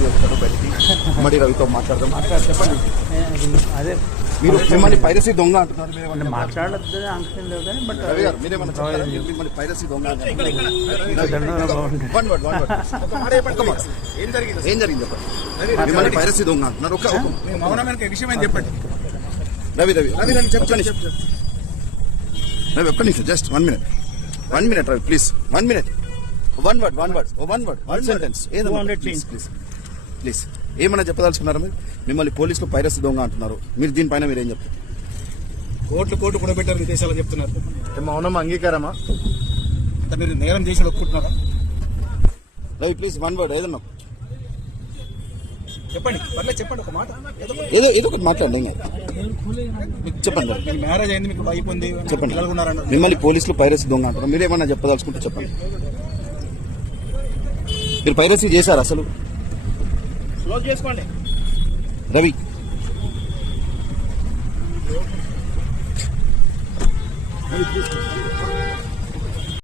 రవి వస్తాడు బయటికి, మరి రవితో మాట్లాడదాం. చెప్పండి. అదే మీరు మిమ్మల్ని పైరసీ దొంగ అంటున్నారు, మాట్లాడద్దు అంశం లేవు కానీ బట్ రవి గారు మీరేమన్నా చెప్తారా? మిమ్మల్ని పైరసీ దొంగ అంటున్నారు. ఏం జరిగింది చెప్పండి. మిమ్మల్ని పైరసీ దొంగ అంటున్నారు. విషయం ఏం చెప్పండి. రవి రవి రవి ఒక్క నిమిషం, just 1 minute Ravi please. 1 minute, one word sentence. Please ఏమన్నా చెప్పదలుచుకున్నారా మీరు? మిమ్మల్ని పోలీసులు పైరసీ దొంగ అంటున్నారు, మీరు దీనిపైన మీరేం చెప్తారు? కోట్లు కూడా పెట్టారు విదేశాలు చెప్తున్నారు. మౌనం అంగీకారమా? మీరు నేరం చేసి ఒప్పుకుంటున్నారా? రవి ప్లీజ్ 1 word ఏదన్నా చెప్పండి. పర్లేదు చెప్పండి, ఒక మాట ఏదో ఒకటి మాట్లాడండి. చెప్పండి. మ్యారేజ్ అయింది, మీకు వైఫ్ ఉంది, చెప్పండి. పిల్లలు ఉన్నారన్నారు. మిమ్మల్ని పోలీసులు పైరసీ దొంగ అంటారు, మీరేమన్నా చెప్పదలుచుకుంటే చెప్పండి. మీరు పైరసీ చేశారు అసలు? క్లోజ్ చేసుకోండి. రవి